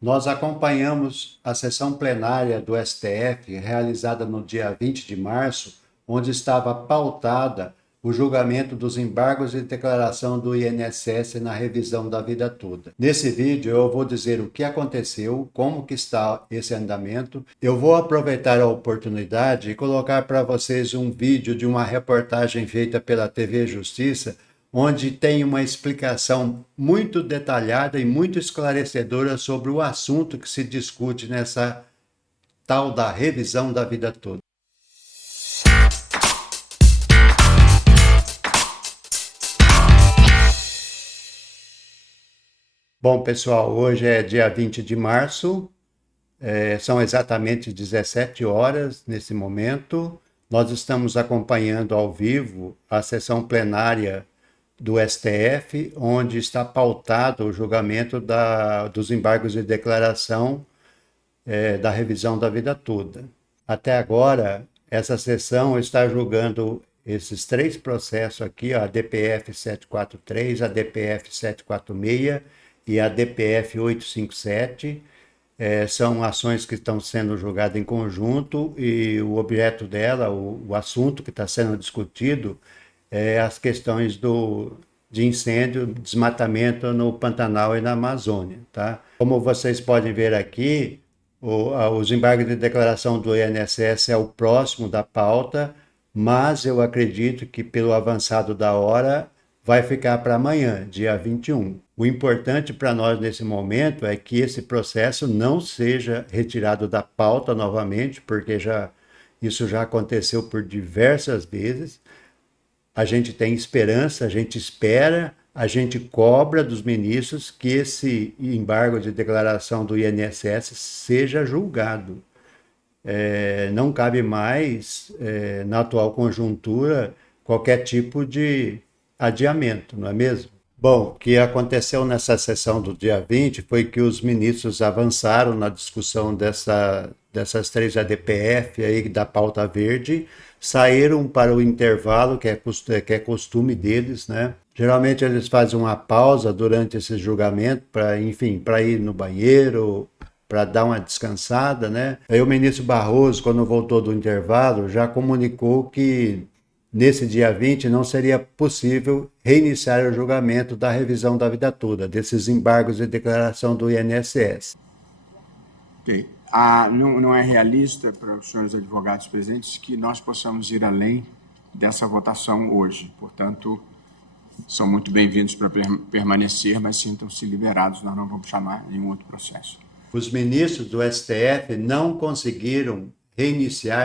Nós acompanhamos a sessão plenária do STF, realizada no dia 20 de março, onde estava pautada o julgamento dos embargos de declaração do INSS na revisão da vida toda. Nesse vídeo eu vou dizer o que aconteceu, como que está esse andamento. Eu vou aproveitar a oportunidade e colocar para vocês um vídeo de uma reportagem feita pela TV Justiça, onde tem uma explicação muito detalhada e muito esclarecedora sobre o assunto que se discute nessa tal da revisão da vida toda. Bom, pessoal, hoje é dia 20 de março, são exatamente 17 horas nesse momento. Nós estamos acompanhando ao vivo a sessão plenária do STF, onde está pautado o julgamento dos embargos de declaração da revisão da vida toda. Até agora, essa sessão está julgando esses três processos aqui, a DPF 743, a DPF 746 e a DPF 857. São ações que estão sendo julgadas em conjunto e o objeto dela, o assunto que está sendo discutido, é as questões de incêndio, desmatamento no Pantanal e na Amazônia. Tá? Como vocês podem ver aqui, os embargos de declaração do INSS é o próximo da pauta, mas eu acredito que pelo avançado da hora vai ficar para amanhã, dia 21. O importante para nós nesse momento é que esse processo não seja retirado da pauta novamente, porque isso já aconteceu por diversas vezes. A gente tem esperança, a gente espera, a gente cobra dos ministros que esse embargo de declaração do INSS seja julgado. Não cabe mais, na atual conjuntura, qualquer tipo de adiamento, não é mesmo? Bom, o que aconteceu nessa sessão do dia 20 foi que os ministros avançaram na discussão dessas três ADPF aí da pauta verde, saíram para o intervalo, que é costume deles, né? Geralmente eles fazem uma pausa durante esse julgamento para ir no banheiro, para dar uma descansada, né? Aí o ministro Barroso, quando voltou do intervalo, já comunicou que nesse dia 20 não seria possível reiniciar o julgamento da revisão da vida toda, desses embargos de declaração do INSS. Ok. Não é realista para os senhores advogados presentes que nós possamos ir além dessa votação hoje. Portanto, são muito bem-vindos para permanecer, mas sintam-se liberados, nós não vamos chamar nenhum outro processo. Os ministros do STF não conseguiram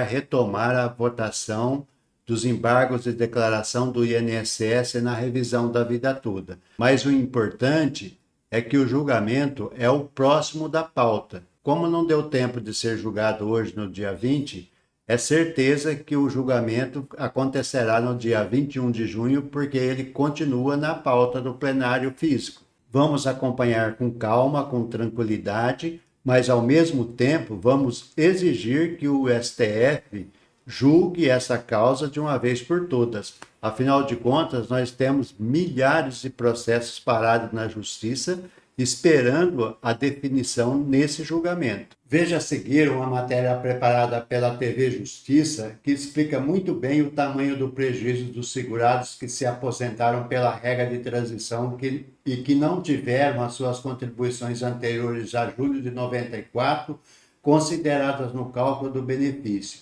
retomar a votação dos embargos de declaração do INSS na revisão da vida toda. Mas o importante é que o julgamento é o próximo da pauta. Como não deu tempo de ser julgado hoje, no dia 20, é certeza que o julgamento acontecerá no dia 21 de junho, porque ele continua na pauta do plenário físico. Vamos acompanhar com calma, com tranquilidade, mas ao mesmo tempo vamos exigir que o STF julgue essa causa de uma vez por todas. Afinal de contas, nós temos milhares de processos parados na Justiça esperando a definição nesse julgamento. Veja a seguir uma matéria preparada pela TV Justiça que explica muito bem o tamanho do prejuízo dos segurados que se aposentaram pela regra de transição e que não tiveram as suas contribuições anteriores a julho de 94 consideradas no cálculo do benefício.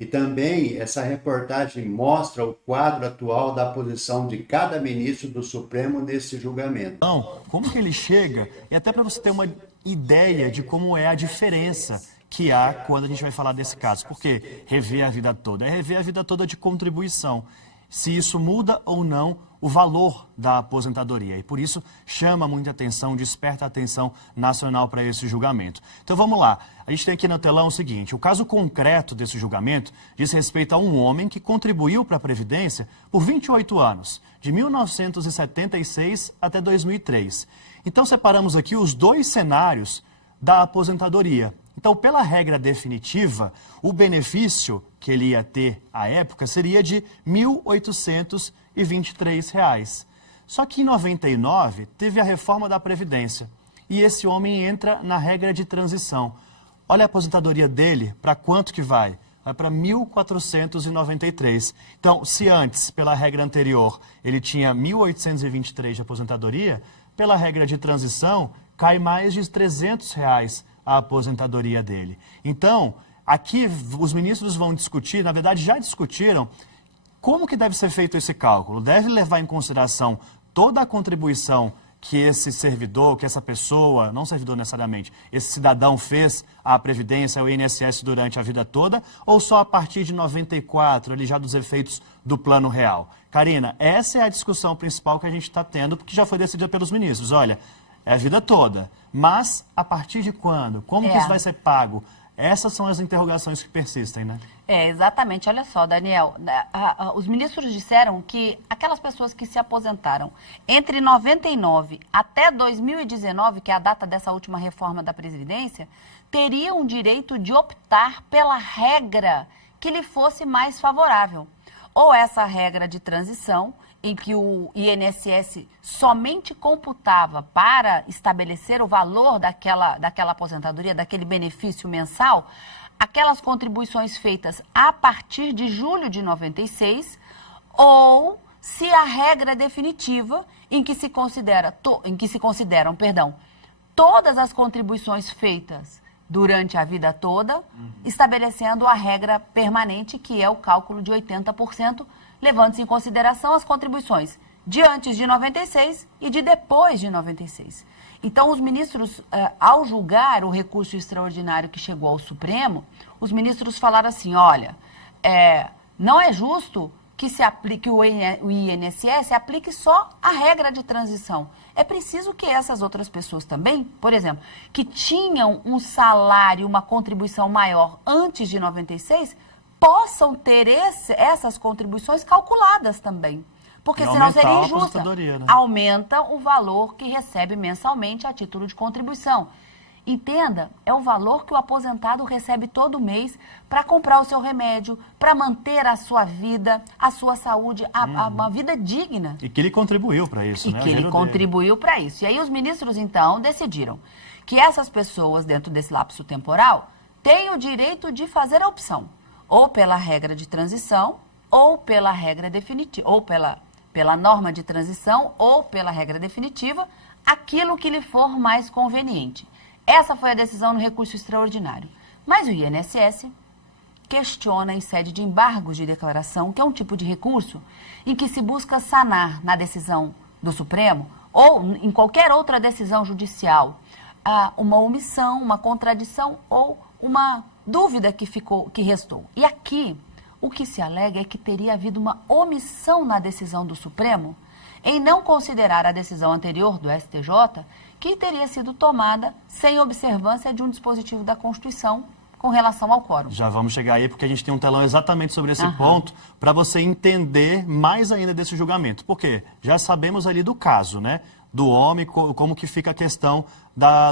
E também essa reportagem mostra o quadro atual da posição de cada ministro do Supremo nesse julgamento. Então, como que ele chega, e até para você ter uma ideia de como é a diferença que há quando a gente vai falar desse caso. Porque rever a vida toda é rever a vida toda de contribuição. Se isso muda ou não o valor da aposentadoria. E por isso chama muita atenção, desperta a atenção nacional para esse julgamento. Então vamos lá. A gente tem aqui no telão o seguinte: o caso concreto desse julgamento diz respeito a um homem que contribuiu para a Previdência por 28 anos, de 1976 até 2003. Então separamos aqui os dois cenários da aposentadoria. Então, pela regra definitiva, o benefício que ele ia ter à época seria de R$ 1.823. Só que em 99 teve a reforma da Previdência. e esse homem entra na regra de transição. Olha a aposentadoria dele, para quanto que vai? Vai para 1.493. Então, se antes, pela regra anterior, ele tinha 1.823 de aposentadoria, pela regra de transição, cai mais de R$300 a aposentadoria dele. Então, aqui os ministros vão discutir, na verdade já discutiram, como que deve ser feito esse cálculo. Deve levar em consideração toda a contribuição que esse servidor, que essa pessoa, não servidor necessariamente, esse cidadão fez à Previdência, ao INSS durante a vida toda, ou só a partir de 94, ali já dos efeitos do plano real? Karina, essa é a discussão principal que a gente está tendo, porque já foi decidida pelos ministros. Olha, é a vida toda, mas a partir de quando? Como que isso vai ser pago? Essas são as interrogações que persistem, né? Exatamente. Olha só, Daniel, os ministros disseram que aquelas pessoas que se aposentaram entre 99 até 2019, que é a data dessa última reforma da Previdência, teriam o direito de optar pela regra que lhe fosse mais favorável. Ou essa regra de transição, em que o INSS somente computava para estabelecer o valor daquela aposentadoria, daquele benefício mensal, aquelas contribuições feitas a partir de julho de 96, ou se a regra definitiva em que se consideram, todas as contribuições feitas durante a vida toda, estabelecendo a regra permanente, que é o cálculo de 80%, levando-se em consideração as contribuições de antes de 96 e de depois de 96. Então, os ministros, ao julgar o recurso extraordinário que chegou ao Supremo, os ministros falaram assim, olha, não é justo que se aplique o INSS aplique só a regra de transição. É preciso que essas outras pessoas também, por exemplo, que tinham um salário, uma contribuição maior antes de 96, possam ter essas contribuições calculadas também. Porque senão seria injusta. Né? Aumenta o valor que recebe mensalmente a título de contribuição. Entenda, é o valor que o aposentado recebe todo mês para comprar o seu remédio, para manter a sua vida, a sua saúde, uma vida digna. E que ele contribuiu para isso, né? E que ele contribuiu para isso. E aí os ministros, então, decidiram que essas pessoas, dentro desse lapso temporal, têm o direito de fazer a opção, ou pela regra de transição, ou pela regra definitiva, ou pela norma de transição, ou pela regra definitiva, aquilo que lhe for mais conveniente. Essa foi a decisão no recurso extraordinário. Mas o INSS questiona em sede de embargos de declaração, que é um tipo de recurso em que se busca sanar na decisão do Supremo ou em qualquer outra decisão judicial uma omissão, uma contradição ou uma dúvida que restou. E aqui, o que se alega é que teria havido uma omissão na decisão do Supremo em não considerar a decisão anterior do STJ, que teria sido tomada sem observância de um dispositivo da Constituição com relação ao quórum. Já vamos chegar aí, porque a gente tem um telão exatamente sobre esse ponto, para você entender mais ainda desse julgamento. Por quê? Já sabemos ali do caso, né? Do homem, como que fica a questão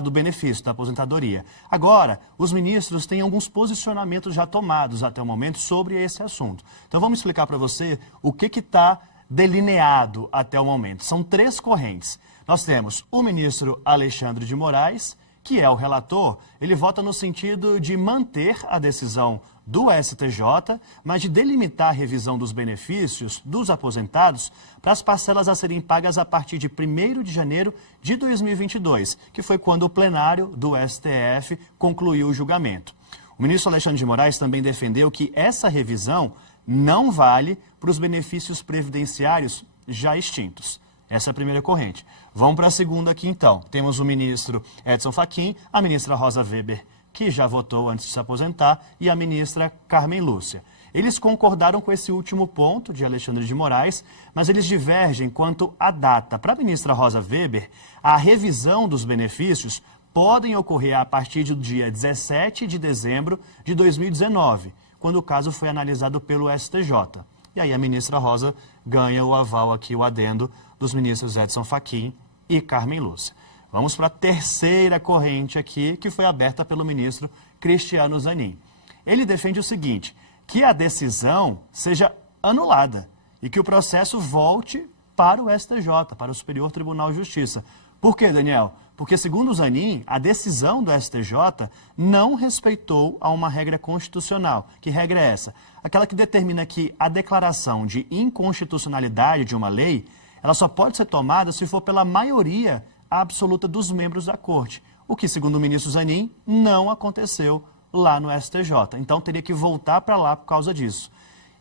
do benefício, da aposentadoria. Agora, os ministros têm alguns posicionamentos já tomados até o momento sobre esse assunto. Então, vamos explicar para você o que está delineado até o momento. São 3 correntes. Nós temos o ministro Alexandre de Moraes, que é o relator, ele vota no sentido de manter a decisão do STJ, mas de delimitar a revisão dos benefícios dos aposentados para as parcelas a serem pagas a partir de 1º de janeiro de 2022, que foi quando o plenário do STF concluiu o julgamento. O ministro Alexandre de Moraes também defendeu que essa revisão não vale para os benefícios previdenciários já extintos. Essa é a primeira corrente. Vamos para a segunda aqui, então. Temos o ministro Edson Fachin, a ministra Rosa Weber, que já votou antes de se aposentar, e a ministra Carmen Lúcia. Eles concordaram com esse último ponto de Alexandre de Moraes, mas eles divergem quanto à data. Para a ministra Rosa Weber, a revisão dos benefícios podem ocorrer a partir do dia 17 de dezembro de 2019, quando o caso foi analisado pelo STJ. E aí a ministra Rosa ganha o aval aqui, o adendo dos ministros Edson Fachin e Carmen Lúcia. Vamos para a terceira corrente aqui, que foi aberta pelo ministro Cristiano Zanin. Ele defende o seguinte, que a decisão seja anulada e que o processo volte para o STJ, para o Superior Tribunal de Justiça. Por quê, Daniel? Porque, segundo o Zanin, a decisão do STJ não respeitou a uma regra constitucional. Que regra é essa? Aquela que determina que a declaração de inconstitucionalidade de uma lei, ela só pode ser tomada se for pela maioria absoluta dos membros da Corte. O que, segundo o ministro Zanin, não aconteceu lá no STJ. Então, teria que voltar para lá por causa disso.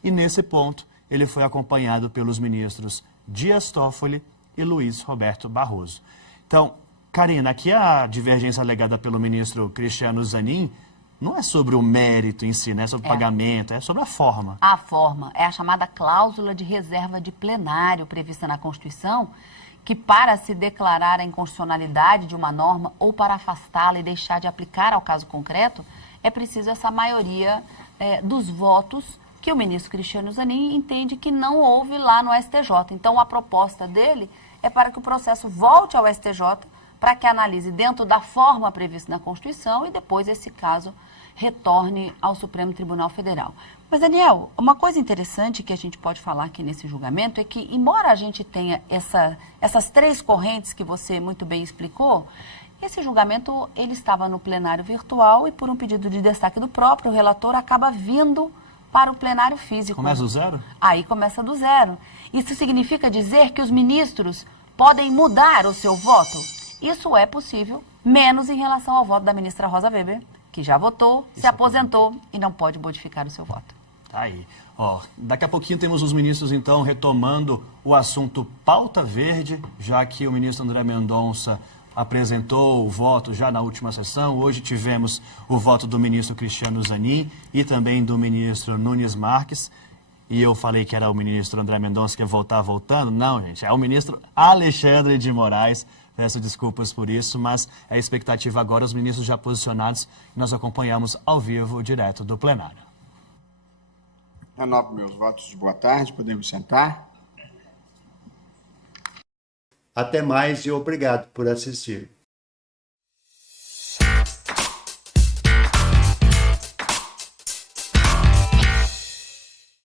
E, nesse ponto, ele foi acompanhado pelos ministros Dias Toffoli e Luiz Roberto Barroso. Então, Karina, aqui a divergência alegada pelo ministro Cristiano Zanin não é sobre o mérito em si, não é sobre o pagamento, é sobre a forma. A forma é a chamada cláusula de reserva de plenário prevista na Constituição, que para se declarar a inconstitucionalidade de uma norma ou para afastá-la e deixar de aplicar ao caso concreto, é preciso essa maioria dos votos que o ministro Cristiano Zanin entende que não houve lá no STJ. Então, a proposta dele é para que o processo volte ao STJ para que analise dentro da forma prevista na Constituição e depois esse caso retorne ao Supremo Tribunal Federal. Mas, Daniel, uma coisa interessante que a gente pode falar aqui nesse julgamento é que, embora a gente tenha essas três correntes que você muito bem explicou, esse julgamento ele estava no plenário virtual e, por um pedido de destaque do próprio relator, acaba vindo para o plenário físico. Começa do zero? Aí começa do zero. Isso significa dizer que os ministros podem mudar o seu voto? Isso é possível, menos em relação ao voto da ministra Rosa Weber, que já votou, se aposentou e não pode modificar o seu voto. Tá aí. Ó, daqui a pouquinho temos os ministros, então, retomando o assunto pauta verde, já que o ministro André Mendonça apresentou o voto já na última sessão. Hoje tivemos o voto do ministro Cristiano Zanin e também do ministro Nunes Marques. E eu falei que era o ministro André Mendonça que ia voltar voltando. Não, gente, é o ministro Alexandre de Moraes. Peço desculpas por isso, mas é a expectativa agora, os ministros já posicionados, e nós acompanhamos ao vivo, direto do plenário. Renovo meus votos de boa tarde, podemos sentar. Até mais e obrigado por assistir.